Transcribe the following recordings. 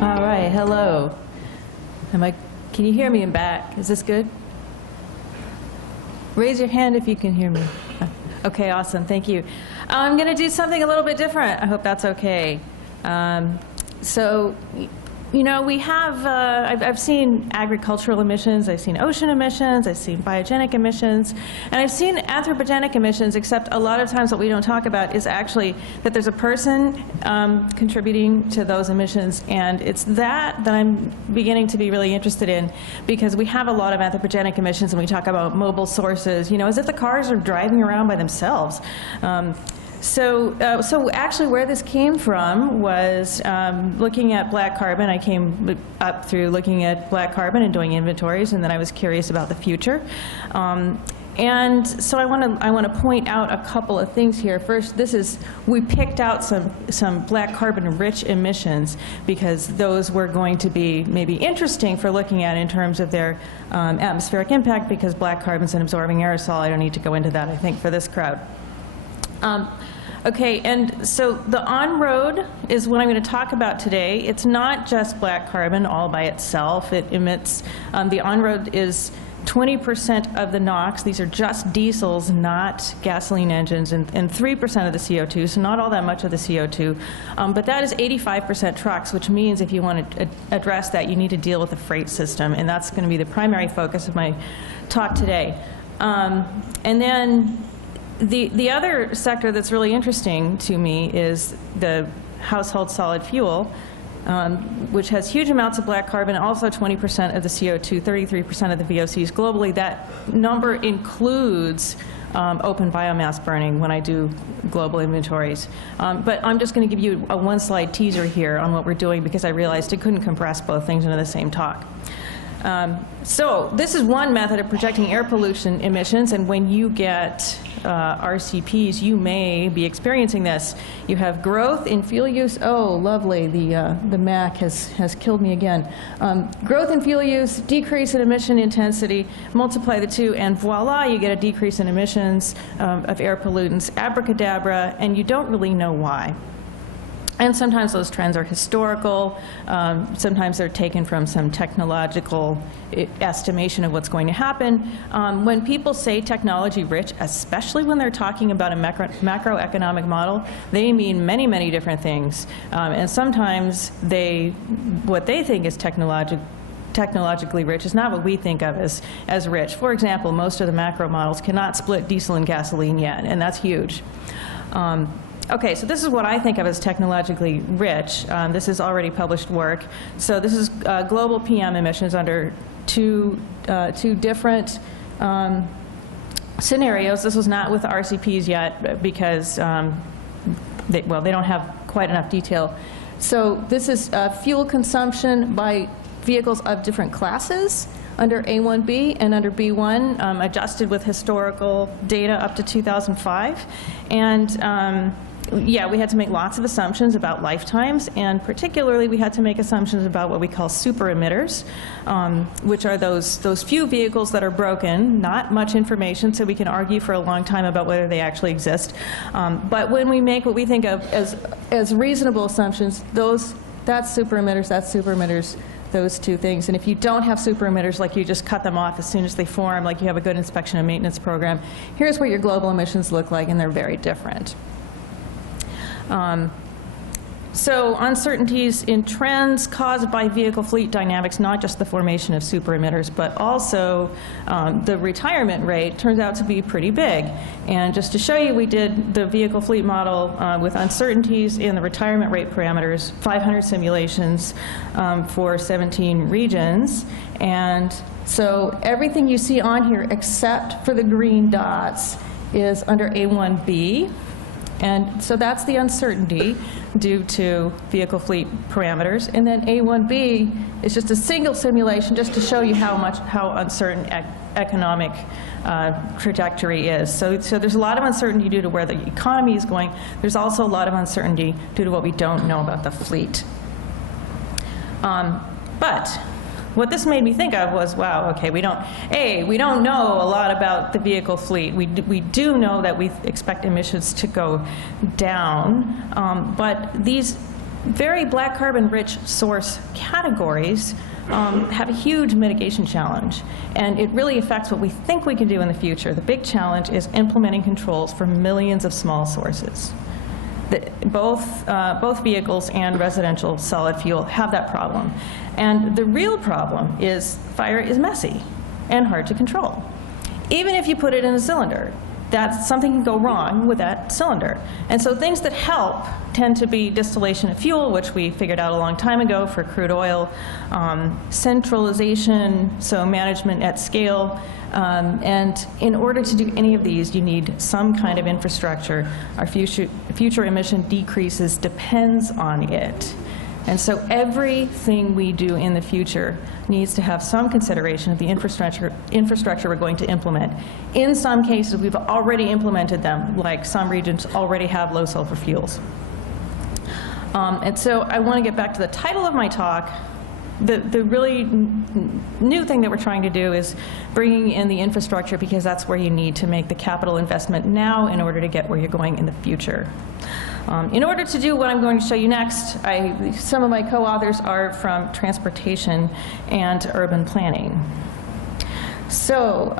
All right, hello. Can you hear me in back? Is this good? Raise your hand if you can hear me. Okay, awesome, thank you. I'm going to do something a little bit different. I hope that's okay. So, you know, we have, I've seen agricultural emissions, I've seen ocean emissions, I've seen biogenic emissions, and I've seen anthropogenic emissions, except a lot of times what we don't talk about is actually that there's a person contributing to those emissions, and it's that I'm beginning to be really interested in, because we have a lot of anthropogenic emissions, and we talk about mobile sources, you know, as if the cars are driving around by themselves. So actually where this came from was looking at black carbon. I came up through looking at black carbon and doing inventories, and then I was curious about the future. And so I want to point out a couple of things here. First, we picked out some black carbon rich emissions because those were going to be maybe interesting for looking at in terms of their atmospheric impact, because black carbon's an absorbing aerosol. I don't need to go into that, I think, for this crowd. Okay, and so the on-road is what I'm going to talk about today. It's not just black carbon all by itself. It emits, the on-road is 20% of the NOx. These are just diesels, not gasoline engines, and 3% of the CO2, so not all that much of the CO2. But that is 85% trucks, which means if you want to address that, you need to deal with the freight system, and that's going to be the primary focus of my talk today. And then the other sector that's really interesting to me is the household solid fuel, which has huge amounts of black carbon, also 20% of the CO2, 33% of the VOCs globally. That number includes open biomass burning when I do global inventories. But I'm just going to give you a one-slide teaser here on what we're doing, because I realized I couldn't compress both things into the same talk. So this is one method of projecting air pollution emissions, and when you get RCPs, you may be experiencing this. You have growth in fuel use. Oh, lovely, the Mac has killed me again. Growth in fuel use, decrease in emission intensity, multiply the two, and voila, you get a decrease in emissions of air pollutants. Abracadabra, and you don't really know why. And sometimes those trends are historical. Sometimes they're taken from some technological estimation of what's going to happen. When people say technology rich, especially when they're talking about a macroeconomic model, they mean many, many different things. And sometimes what they think is technologically rich is not what we think of as rich. For example, most of the macro models cannot split diesel and gasoline yet, and that's huge. Okay, so this is what I think of as technologically rich. This is already published work. So this is global PM emissions under two different scenarios. This was not with RCPs yet because, they don't have quite enough detail. So this is fuel consumption by vehicles of different classes under A1B and under B1, adjusted with historical data up to 2005. And yeah, we had to make lots of assumptions about lifetimes, and particularly we had to make assumptions about what we call super emitters, which are those few vehicles that are broken, not much information, so we can argue for a long time about whether they actually exist. But when we make what we think of as reasonable assumptions, that's super emitters, those two things. And if you don't have super emitters, like you just cut them off as soon as they form, like you have a good inspection and maintenance program, here's what your global emissions look like, and they're very different. So uncertainties in trends caused by vehicle fleet dynamics, not just the formation of super emitters, but also the retirement rate turns out to be pretty big. And just to show you, we did the vehicle fleet model with uncertainties in the retirement rate parameters, 500 simulations for 17 regions. And so everything you see on here except for the green dots is under A1B. And so that's the uncertainty due to vehicle fleet parameters. And then A1B is just a single simulation just to show you how uncertain economic trajectory is. So there's a lot of uncertainty due to where the economy is going. There's also a lot of uncertainty due to what we don't know about the fleet. But what this made me think of was, wow, okay, we don't know a lot about the vehicle fleet. We do know that we expect emissions to go down, but these very black carbon-rich source categories have a huge mitigation challenge, and it really affects what we think we can do in the future. The big challenge is implementing controls for millions of small sources. Both vehicles and residential solid fuel have that problem. And the real problem is fire is messy and hard to control. Even if you put it in a cylinder, something can go wrong with that cylinder. And so things that help tend to be distillation of fuel, which we figured out a long time ago for crude oil, centralization, so management at scale. And in order to do any of these, you need some kind of infrastructure. Our future emission decreases depends on it. And so everything we do in the future needs to have some consideration of the infrastructure we're going to implement. In some cases, we've already implemented them, like some regions already have low sulfur fuels. And so I want to get back to the title of my talk. The really new thing that we're trying to do is bringing in the infrastructure, because that's where you need to make the capital investment now in order to get where you're going in the future. In order to do what I'm going to show you next, some of my co-authors are from transportation and urban planning. So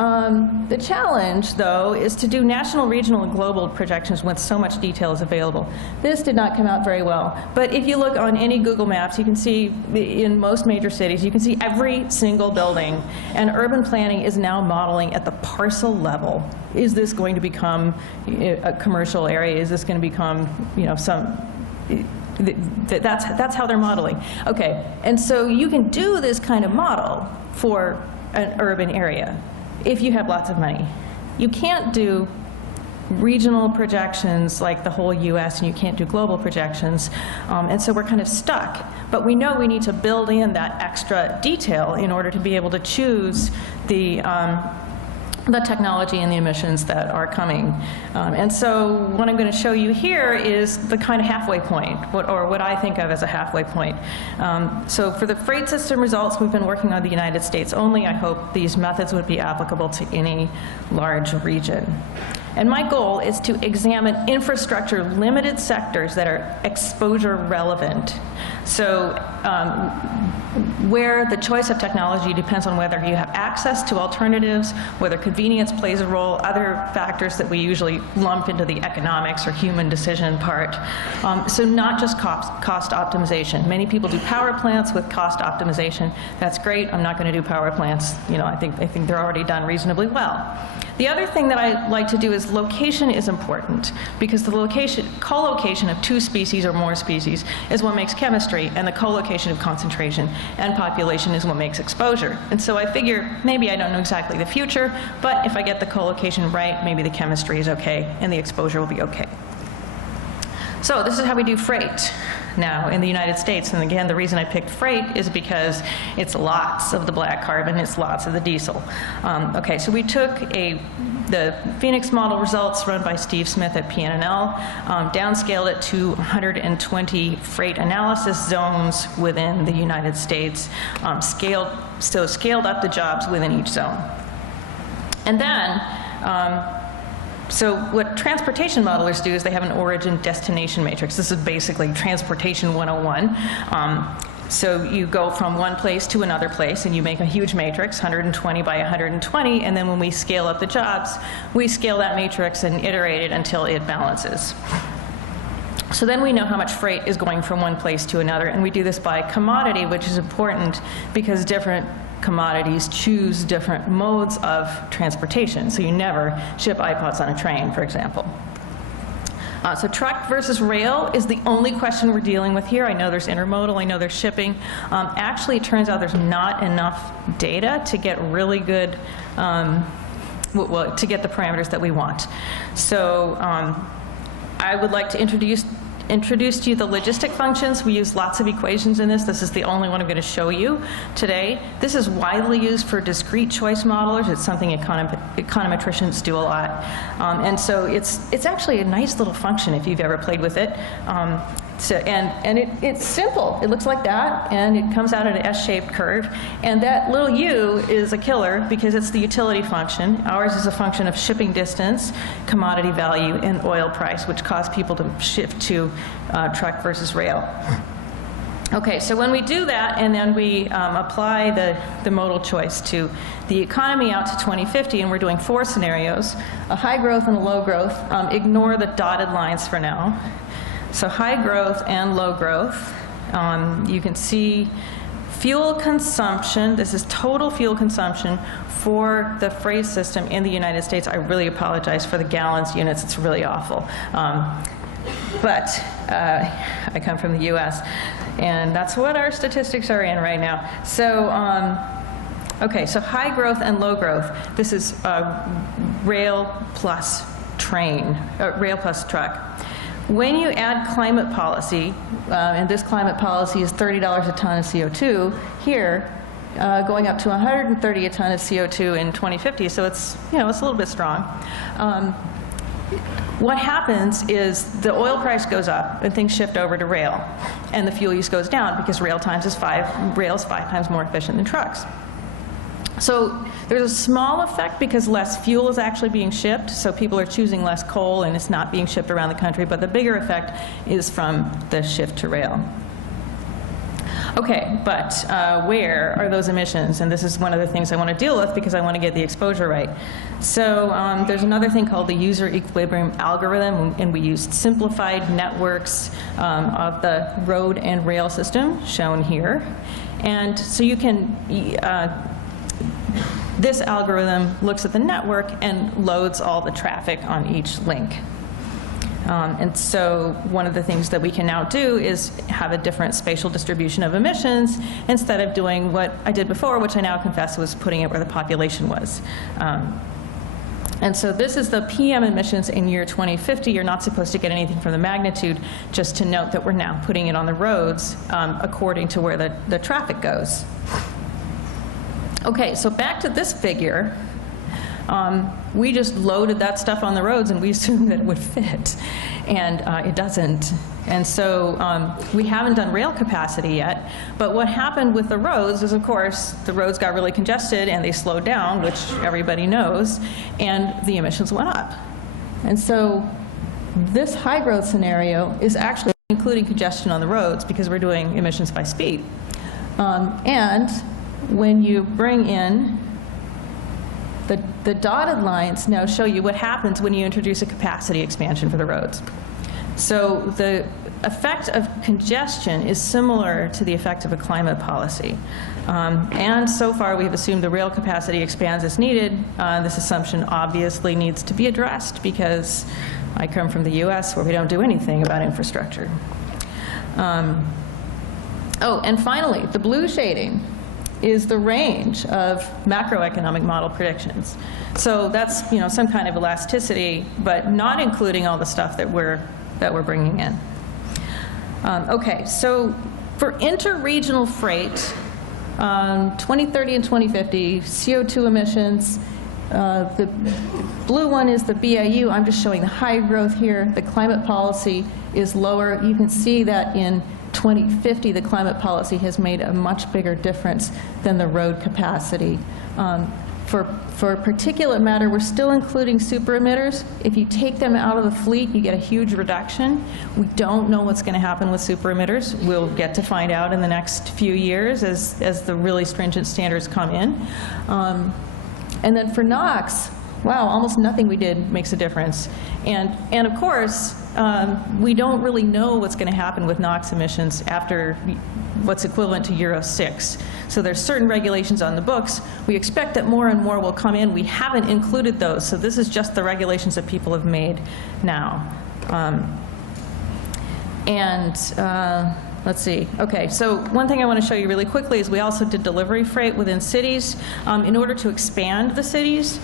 the challenge, though, is to do national, regional, and global projections when so much detail is available. This did not come out very well. But if you look on any Google Maps, you can see in most major cities, you can see every single building. And urban planning is now modeling at the parcel level. Is this going to become a commercial area? Is this going to become, that's how they're modeling. Okay, and so you can do this kind of model for an urban area if you have lots of money. You can't do regional projections like the whole US, and you can't do global projections, and so we're kind of stuck. But we know we need to build in that extra detail in order to be able to choose the technology and the emissions that are coming. And so what I'm going to show you here is the kind of halfway point, or what I think of as a halfway point. So for the freight system results, we've been working on the United States only. I hope these methods would be applicable to any large region. And my goal is to examine infrastructure limited sectors that are exposure relevant. So where the choice of technology depends on whether you have access to alternatives, whether convenience plays a role, other factors that we usually lump into the economics or human decision part. So not just cost optimization. Many people do power plants with cost optimization. That's great. I'm not going to do power plants. I think they're already done reasonably well. The other thing that I like to do is location is important, because the co-location of two species or more species is what makes chemistry, and the co-location of concentration and population is what makes exposure. And so I figure maybe I don't know exactly the future, but if I get the co-location right, maybe the chemistry is okay and the exposure will be okay. So this is how we do freight now in the United States. And again, the reason I picked freight is because it's lots of the black carbon, it's lots of the diesel. Okay, so we took the Phoenix model results run by Steve Smith at PNNL, downscaled it to 120 freight analysis zones within the United States, scaled up the jobs within each zone. And then, so what transportation modelers do is they have an origin-destination matrix. This is basically transportation 101. So you go from one place to another place, and you make a huge matrix, 120 by 120, and then when we scale up the jobs, we scale that matrix and iterate it until it balances. So then we know how much freight is going from one place to another, and we do this by commodity, which is important because different commodities choose different modes of transportation. So you never ship iPods on a train, for example. So truck versus rail is the only question we're dealing with here. I know there's intermodal, I know there's shipping. Actually, it turns out there's not enough data to get really good, to get the parameters that we want. So I would like to introduce to you the logistic functions. We use lots of equations in this. This is the only one I'm going to show you today. This is widely used for discrete choice modelers. It's something econometricians do a lot. And so it's actually a nice little function if you've ever played with it. It's simple. It looks like that, and it comes out at an S-shaped curve. And that little u is a killer because it's the utility function. Ours is a function of shipping distance, commodity value, and oil price, which cause people to shift to truck versus rail. Okay, so when we do that, and then we apply the modal choice to the economy out to 2050, and we're doing 4 scenarios, a high growth and a low growth. Ignore the dotted lines for now. So high growth and low growth. You can see fuel consumption. This is total fuel consumption for the freight system in the United States. I really apologize for the gallons units. It's really awful. But I come from the U.S., and that's what our statistics are in right now. So, okay, so high growth and low growth. This is rail plus train, rail plus truck. When you add climate policy, and this climate policy is $30 a ton of CO2 here, going up to 130 a ton of CO2 in 2050. So it's, it's a little bit strong. What happens is the oil price goes up and things shift over to rail, and the fuel use goes down because rail is 5 times more efficient than trucks. So there's a small effect because less fuel is actually being shipped, so people are choosing less coal and it's not being shipped around the country, but the bigger effect is from the shift to rail. Okay, but where are those emissions? And this is one of the things I want to deal with because I want to get the exposure right. So there's another thing called the user equilibrium algorithm, and we used simplified networks of the road and rail system, shown here. And so you can, this algorithm looks at the network and loads all the traffic on each link. And so one of the things that we can now do is have a different spatial distribution of emissions instead of doing what I did before, which I now confess was putting it where the population was. And so this is the PM emissions in year 2050. You're not supposed to get anything from the magnitude, just to note that we're now putting it on the roads according to where the traffic goes. Okay, so back to this figure. We just loaded that stuff on the roads and we assumed that it would fit, and it doesn't. And so we haven't done rail capacity yet, but what happened with the roads is, of course, the roads got really congested and they slowed down, which everybody knows, and the emissions went up. And so this high growth scenario is actually including congestion on the roads because we're doing emissions by speed. And when you bring in the dotted lines now show you what happens when you introduce a capacity expansion for the roads. So the effect of congestion is similar to the effect of a climate policy. And so far we've assumed the rail capacity expands as needed. This assumption obviously needs to be addressed because I come from the US where we don't do anything about infrastructure. Oh, and finally, the blue shading is the range of macroeconomic model predictions. So that's some kind of elasticity, but not including all the stuff that we're bringing in. Okay, so for interregional freight, 2030 and 2050, CO2 emissions, the blue one is the BAU. I'm just showing the high growth here. The climate policy is lower. You can see that in 2050, the climate policy has made a much bigger difference than the road capacity. For particulate matter, we're still including super emitters. If you take them out of the fleet, you get a huge reduction. We don't know what's going to happen with super emitters. We'll get to find out in the next few years as the really stringent standards come in. And then for NOx, wow, almost nothing we did makes a difference. And of course, we don't really know what's going to happen with NOx emissions after what's equivalent to Euro 6. So there's certain regulations on the books. We expect that more and more will come in. We haven't included those, so this is just the regulations that people have made now. Let's see. Okay, so one thing I want to show you really quickly is we also did delivery freight within cities. In order to expand the cities,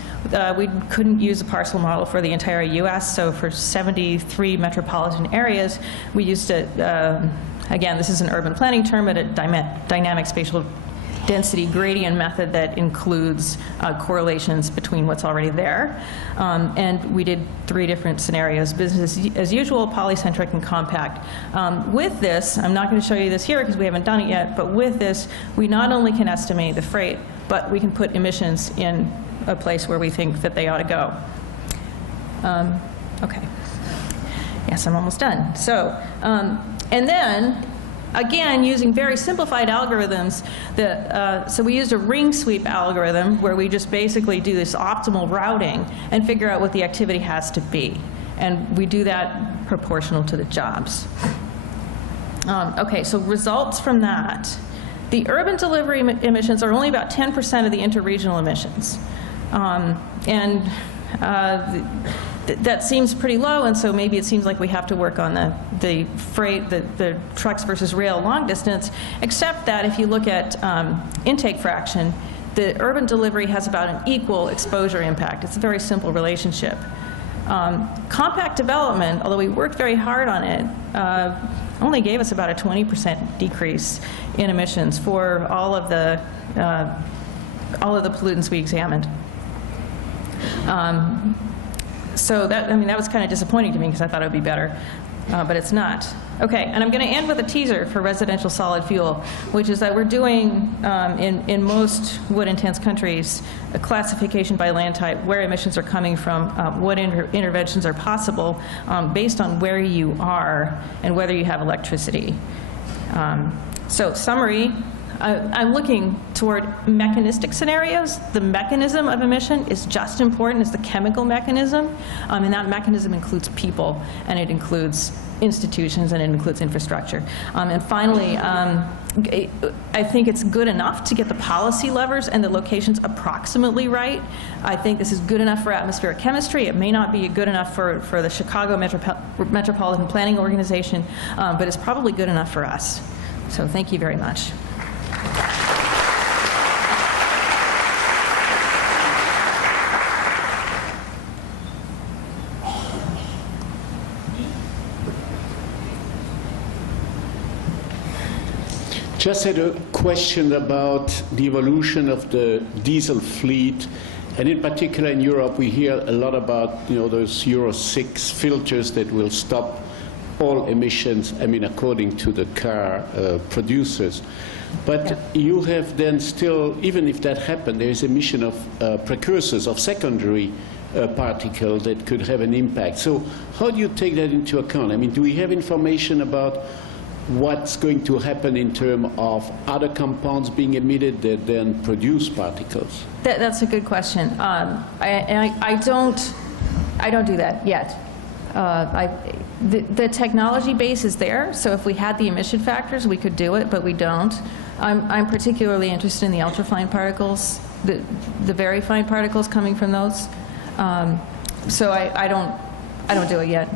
we couldn't use a parcel model for the entire US, so for 73 metropolitan areas, we used a, again, this is an urban planning term, but a dynamic spatial density gradient method that includes correlations between what's already there. And we did 3 different scenarios: business as usual, polycentric, and compact. With this, I'm not going to show you this here because we haven't done it yet, but with this, we not only can estimate the freight, but we can put emissions in a place where we think that they ought to go. Okay. Yes, I'm almost done. So, and then, again, using very simplified algorithms, so we used a ring sweep algorithm where we just basically do this optimal routing and figure out what the activity has to be. And we do that proportional to the jobs. Okay, so results from that. The urban delivery emissions are only about 10% of the interregional emissions. That seems pretty low, and so maybe it seems like we have to work on the freight, the trucks versus rail long distance, except that if you look at intake fraction, the urban delivery has about an equal exposure impact. It's a very simple relationship. Compact development, although we worked very hard on it, only gave us about a 20% decrease in emissions for all of the pollutants we examined. So that, I mean, that was kind of disappointing to me because I thought it would be better, but it's not. Okay, and I'm going to end with a teaser for residential solid fuel, which is that we're doing, in most wood-intense countries, a classification by land type, where emissions are coming from, what interventions are possible, based on where you are and whether you have electricity. So summary. I'm looking toward mechanistic scenarios. The mechanism of emission is just as important as the chemical mechanism, and that mechanism includes people, and it includes institutions, and it includes infrastructure. And finally, I think it's good enough to get the policy levers and the locations approximately right. I think this is good enough for atmospheric chemistry. It may not be good enough for the Chicago Metropolitan Planning Organization, but it's probably good enough for us. So thank you very much. Just had a question about the evolution of the diesel fleet, and in particular in Europe we hear a lot about, you know, those Euro 6 filters that will stop all emissions, I mean, according to the car producers. But you have then still, even if that happened, there is emission of precursors, of secondary particles that could have an impact. So how do you take that into account? I mean, do we have information about what's going to happen in terms of other compounds being emitted that then produce particles? That's a good question. I don't do that yet. The technology base is there, so if we had the emission factors, we could do it, but we don't. I'm particularly interested in the ultrafine particles, the very fine particles coming from those. So I don't do it yet.